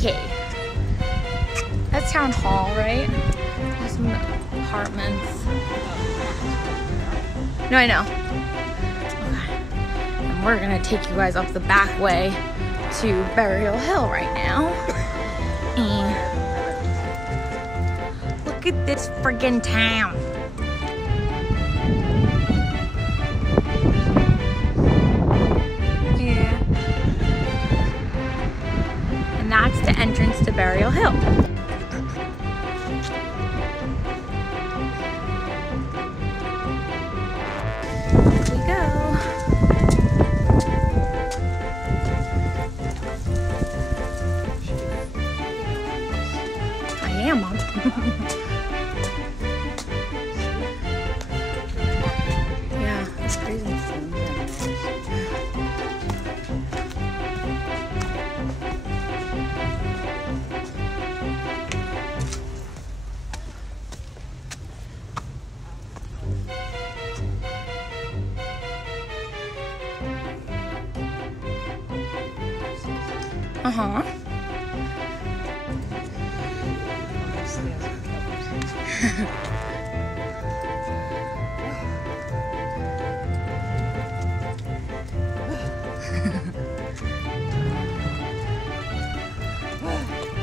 Okay. That's Town Hall, right? There's some apartments. No, I know. Okay. And we're gonna take you guys up the back way to Burial Hill right now. And look at this friggin' town. Yeah. And that's the entrance to Burial Hill. Here we go. I am, Mom. Yeah, it's crazy. Uh-huh.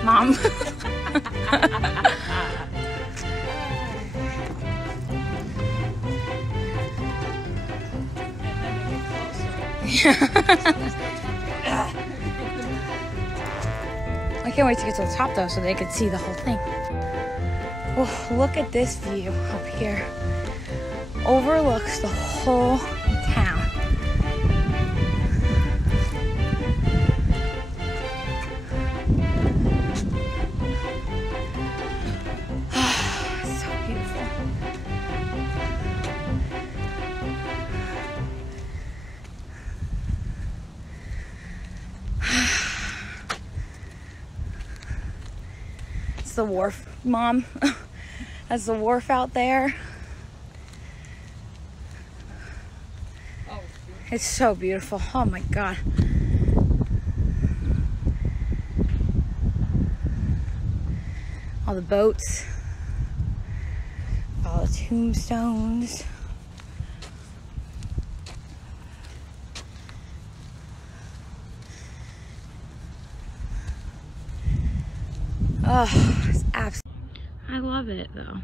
Mom. I can't wait to get to the top though so they could see the whole thing. Oh, look at this view up here. Overlooks the whole town. So beautiful. It's the wharf, Mom. That's the wharf out there. Oh, it's so beautiful. Oh my God. All the boats, all the tombstones. Oh, it's absolutely. I love it though.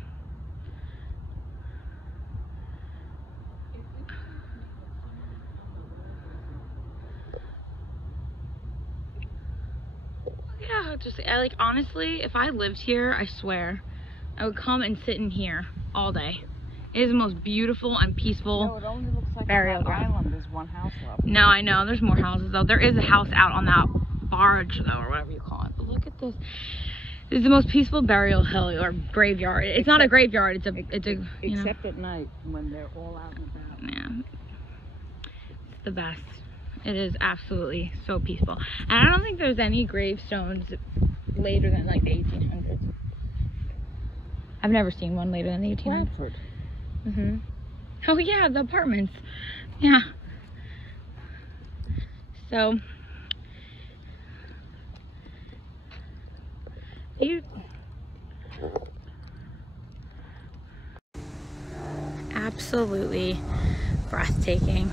Yeah, just I like honestly, if I lived here, I swear, I would come and sit in here all day. It is the most beautiful and peaceful. no, it only looks like burial on that ground. island there's one house left. No, I know. There's more houses though. There is a house out on that barge though, or whatever you call it. But look at this. This is the most peaceful burial hill or graveyard. It's not a graveyard. It's a. You know. Except at night when they're all out and about. Yeah. It's the best. It is absolutely so peaceful. And I don't think there's any gravestones later than like the 1800s. I've never seen one later than the 1800s. Bradford. Mm-hmm. Oh yeah, the apartments. Yeah. So you absolutely breathtaking.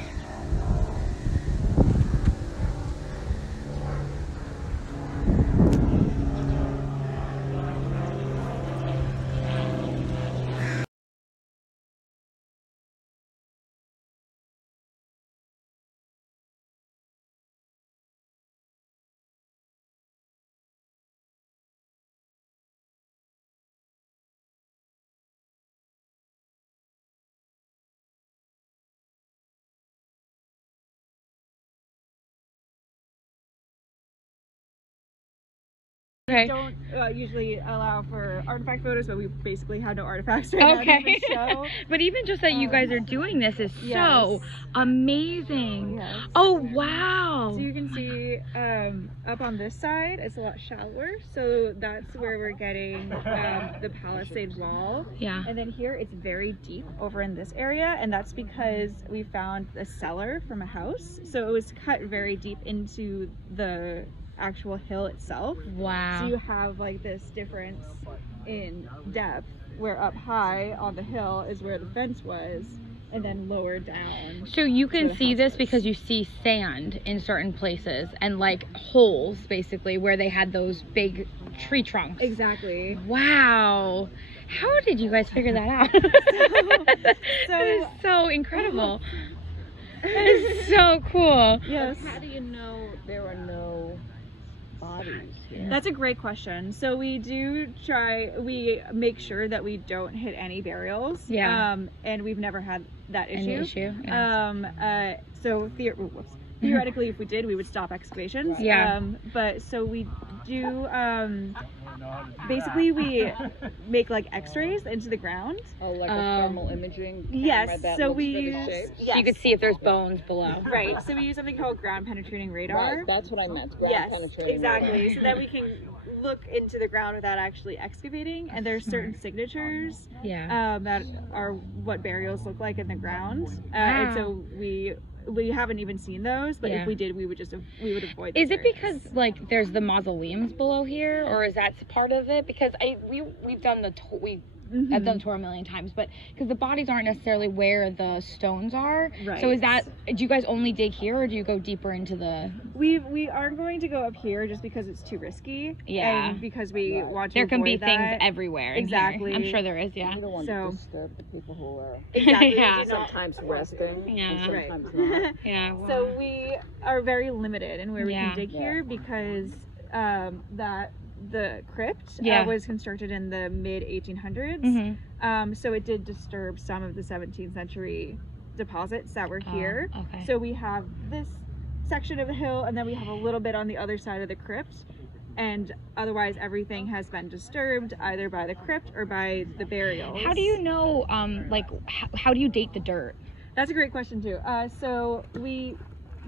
We don't usually allow for artifact photos, but we basically have no artifacts right now to even show. But even just that you guys are doing this is so amazing. Yes. Oh wow. So you can see up on this side it's a lot shallower, so that's where we're getting the palisade wall. Yeah. And then here it's very deep over in this area, and that's because we found a cellar from a house, so it was cut very deep into the actual hill itself. Wow. So you have like this difference in depth, where up high on the hill is where the fence was, and then lower down. So you where the can see house this is. because you see sand in certain places and like holes basically where they had those big tree trunks. Exactly. Wow. How did you guys figure that out? That is so incredible. That is so cool. Yes. How do you know there are no bodies here? That's a great question. So we make sure that we don't hit any burials. Yeah. And we've never had that issue. Any issue? Yeah. So theoretically, if we did, we would stop excavations. Yeah. But so we do, basically we make like x-rays into the ground. Oh, like a thermal imaging camera Yes, that so looks we for the use, shapes? So you could see if there's bones below. Right, so we use something called ground penetrating radar. Right, that's what I meant. Ground Yes, penetrating exactly. radar. So that we can look into the ground without actually excavating, and there's certain signatures Yeah. that are what burials look like in the ground. And so we haven't even seen those, but Yeah. if we did, we would avoid. Is those it areas. because like there's the mausoleums below here, or is that part of it? Because we've done the I've done the tour a million times, but because the bodies aren't necessarily where the stones are. Right. So is that, do you guys only dig here, or do you go deeper into the? We aren't going to go up here just because it's too risky. Yeah. And because we want to. There can be avoid things that. everywhere. in here. Exactly. I'm sure there is. Yeah. You don't want So- to disturb the people who are Exactly. Yeah. we do not- sometimes resting Yeah. and Right. sometimes not. Yeah. Wow. So we are very limited in where we Yeah. can dig here because that the crypt Yeah. was constructed in the mid 1800s. Mhm. So it did disturb some of the 17th century deposits that were Oh, here. okay. So we have this section of the hill, and then we have a little bit on the other side of the crypt. And otherwise, everything has been disturbed either by the crypt or by the burials. How do you know? Like, how do you date the dirt? That's a great question too. So we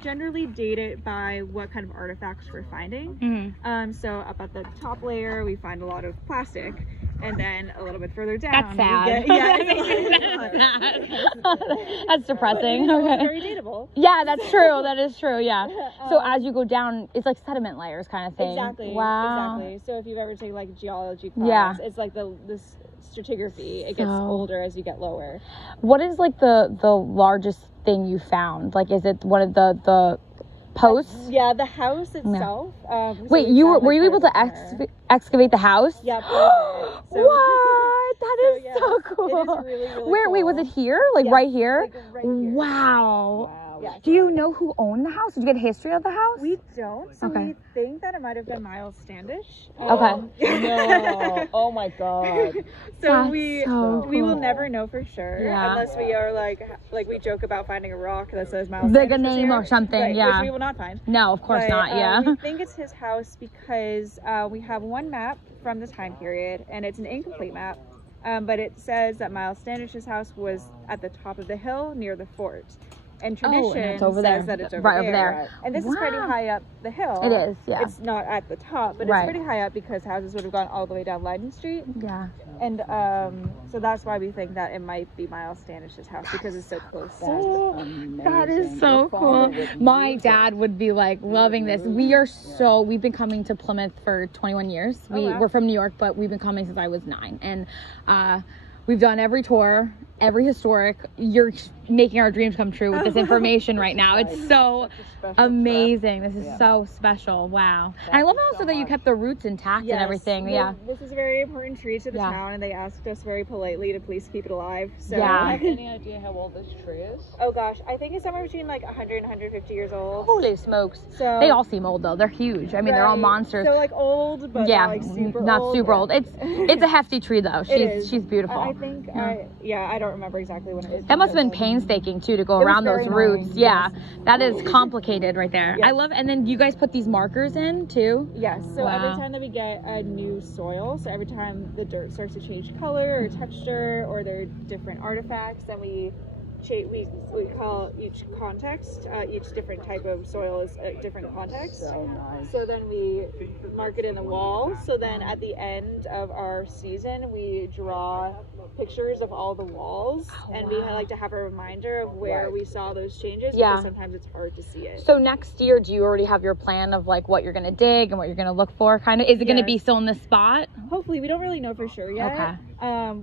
generally date it by what kind of artifacts we're finding. Mm-hmm. So up at the top layer, we find a lot of plastic, and then a little bit further down, That's sad. yeah, That's depressing. it's Okay. very dateable. Yeah, that's true. That is true. Yeah. So as you go down, it's like sediment layers kind of thing. Exactly. Wow. Exactly. So if you've ever taken like geology Yeah. class, it's like this stratigraphy. It gets So- older as you get lower. What is like the largest thing you found? Like, is it one of the posts? Yeah, the house itself. So Wait, we found, were like, you able part to of the corner. excavate the house? Yeah. Part of it. So- What? That So, is yeah, so it cool. is really, really Where? Wait, was cool. it here? Like Yeah, right here? like, right here. Wow. Yeah. Do you know who owned the house? Did you get a history of the house? We don't. So Okay. we think that it might have been Miles Standish. Okay. No. Oh my God. So That's we so we will cool. never know for sure Yeah. unless we are like we joke about finding a rock that says Miles Like a Standish is name here, or something, right, yeah. which we will not find. No, of course But, not. Yeah. We think it's his house because we have one map from the time period, and it's an incomplete map. But it says that Miles Standish's house was at the top of the hill near the fort. And tradition it's over says there. that it's over Right there. over there. And this is pretty Wow. high up the hill. It is, yeah. It's not at the top, but Right. it's pretty high up because houses would have gone all the way down Leiden Street. Yeah. And so that's why we think that it might be Miles Standish's house because it's so close. That is so cool. My dad would be like loving this. We've been coming to Plymouth for 21 years. Wow. We're from New York, but we've been coming since I was 9. And we've done every tour, every historic. You're making our dreams come true with this information right now. It's so amazing. This is so special. Wow. And I love also that you kept the roots intact and everything. Well, Yeah. This is a very important tree to the Yeah. town, and they asked us very politely to please keep it alive. So, Do you Yeah. have any idea how old this tree is? oh gosh, I think it's somewhere between like 100 and 150 years old. Holy smokes. So They all seem old though. They're huge. I mean, they're all right, monsters. So like old, but Yeah, not like super not old. super old. It's a hefty tree though. She's beautiful. I think I don't remember exactly when it is. That must have been painstaking too to go It was around those very roots. annoying, Yeah, that is complicated right there. Yes. I love. And then you guys put these markers in too. Yes. So Wow. every time that we get a new soil, so every time the dirt starts to change color or texture, or there are different artifacts, then we call each context, each different type of soil is a different context. So nice. So then we mark it in the wall. So then at the end of our season, we draw pictures of all the walls, and we like to have a reminder of where we saw those changes, because sometimes it's hard to see it. So next year, do you already have your plan of like what you're gonna dig and what you're gonna look for? Kind of, is it gonna be still in this spot? Hopefully, we don't really know for sure yet. Okay.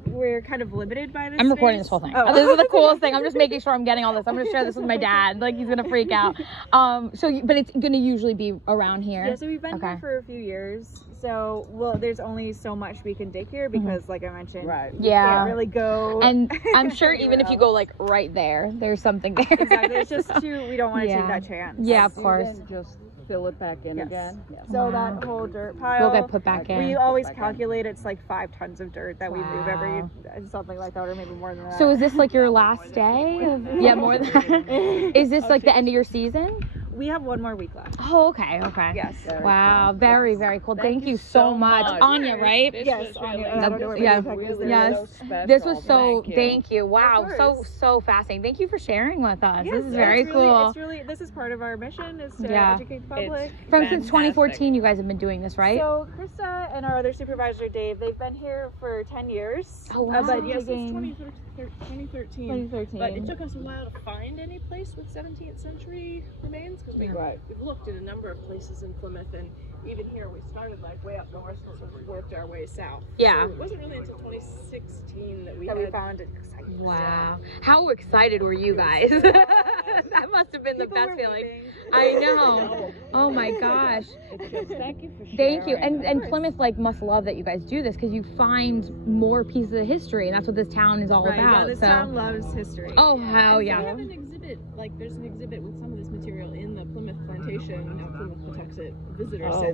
We're kind of limited by this. I'm recording this whole thing. Oh. This is the coolest thing. I'm just making sure I'm getting all this. I'm gonna share this with my dad. Like, he's gonna freak out. But it's gonna usually be around here. Yeah. So we've been here for a few years. So, there's only so much we can dig here because, like I mentioned, we can't really go. And I'm sure even if you go like right there, there's something there. Exactly. It's just too. We don't want to take that chance. Yeah, of course. Just fill it back in again. Yes. So that whole dirt pile will get put back in. We always calculate it's like 5 tons of dirt that we move every something like that, or maybe more than that. So is this like your last day? Yeah, more than that. Is this like the end of your season? We have 1 more week left. Oh, okay. Yes. Wow, very, very cool. Thank you so much. Anya, right? Yes, Anya. Yes. This was so, thank you. Wow, so fascinating. Thank you for sharing with us. This is very cool. This is part of our mission, is to educate the public. Since 2014, you guys have been doing this, right? So Krista and our other supervisor, Dave, they've been here for 10 years. Oh, wow. But yes, it's 2013. But it took us a while to find any place with 17th century remains, because we've looked at a number of places in Plymouth, and even here we started like way up north and sort of worked our way south. Yeah. So it wasn't really until 2016 that we found it. Wow. How excited were you guys? That must have been the best feeling. I know. Oh my gosh. Thank you for sharing. Thank you. And Plymouth like must love that you guys do this, because you find more pieces of history, and that's what this town is all about. Yeah, this town loves history. Oh, hell yeah. We have an exhibit, like there's an exhibit with some of this material in the Plymouth Plantation, now Plymouth Patuxent Visitor Center.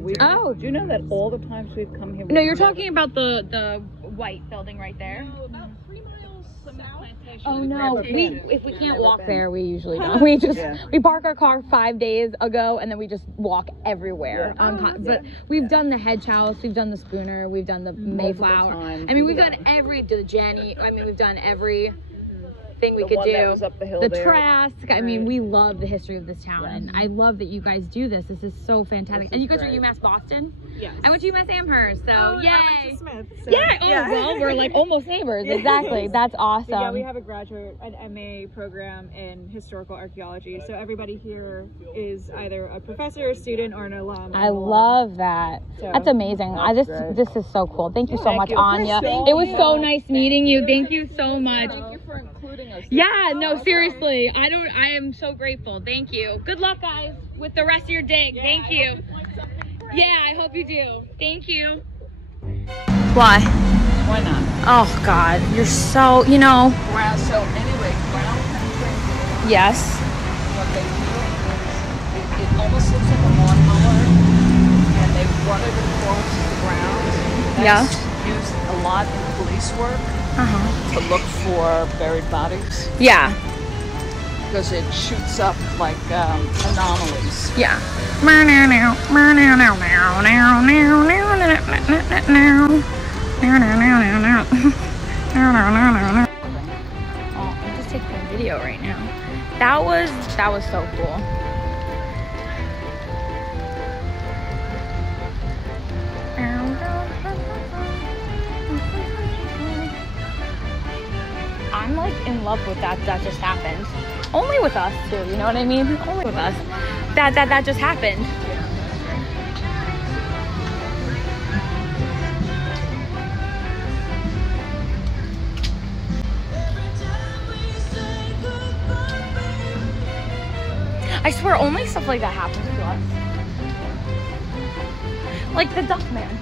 Do you know that all the times we've come here? No, you're talking about the white building right there? No, about 3 miles south. Oh no, if we can't walk there, we usually don't. We just we park our car 5 days ago, and then we just walk everywhere. But we've done the Hedge House, we've done the Spooner, we've done the Mayflower. I mean, we've done the Jenny. I mean, we've done every thing we could do. The Trask. I mean, we love the history of this town, and I love that you guys do this. This is so fantastic. And you guys are UMass Boston? Yes. I went to UMass Amherst, so yay! I went to Smith, so. Well, we're like almost neighbors. Exactly. That's awesome. Yeah, we have an MA program in historical archaeology. So everybody here is either a professor, a student, or an alum. I love that. That's amazing. This is so cool. Thank you so much, Anya. It was so nice meeting you. Thank you so much. Thank you for including us. Yeah, no, seriously. I am so grateful. Thank you. Good luck, guys, with the rest of your dig. Thank you. Yeah, I hope you do. Thank you. Why? Why not? Oh, God. You're so, So anyway, ground penetrating. Yes. What they do, it almost looks like a lawnmower, and they run it across the ground. That's used a lot in police work to look for buried bodies. Yeah. Because it shoots up like anomalies. Yeah. I'm just taking a video right now. That was so cool. I'm like in love with that just happened. Only with us too, you know what I mean? Only with us. That just happened. I swear only stuff like that happens to us. Like the duck man.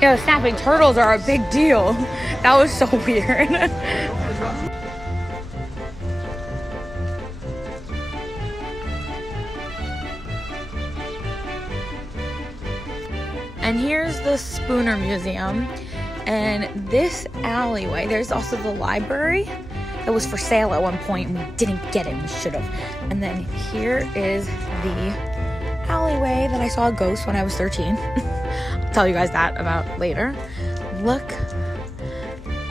Yeah, snapping turtles are a big deal. That was so weird. And here's the Spooner Museum. And this alleyway, there's also the library that was for sale at one point, and we didn't get it. We should have. And then here is the alleyway that I saw a ghost when I was 13. I'll tell you guys that about later. Look,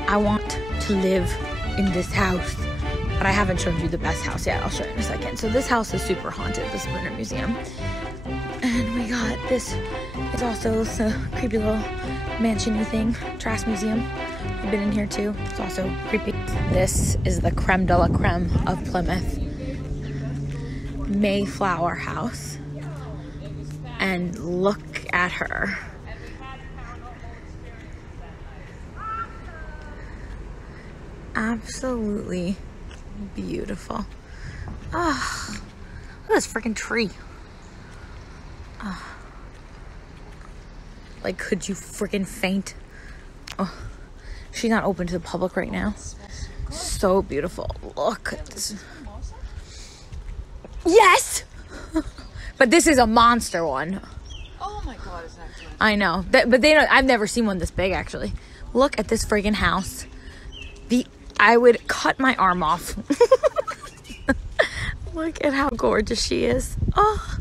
I want to live in this house, but I haven't shown you the best house yet. I'll show you in a second. So this house is super haunted, the Spooner Museum. And we got this. It's also a creepy little mansion-y thing. Trash museum. We've been in here too. It's also creepy. This is the creme de la creme of Plymouth. Mayflower House. And look at her. Absolutely beautiful. Oh, look at this freaking tree. Oh. Like, could you freaking faint? Oh, she's not open to the public right now. So beautiful. Look at this. Yes! But this is a monster one. Oh my God, is that good? I know. But they don't, I've never seen one this big, actually. Look at this friggin' house. I would cut my arm off. Look at how gorgeous she is. Oh.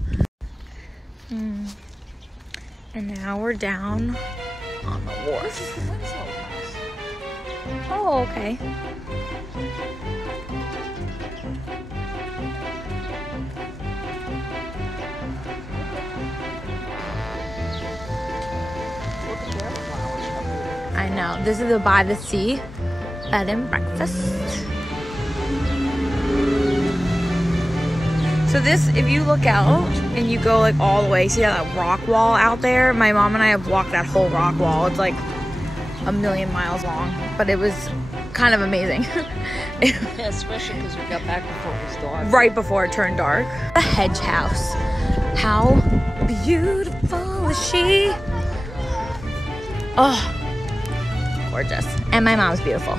And now we're down on the wharf. Oh, okay. I know. This is the by the sea bed and breakfast. So this, if you look out and you go like all the way, see that rock wall out there? My mom and I have walked that whole rock wall. It's like 1,000,000 miles long, but it was kind of amazing. Yeah, especially because we got back before it was dark. Right before it turned dark. The hedge house. How beautiful is she? Oh, gorgeous. And my mom's beautiful.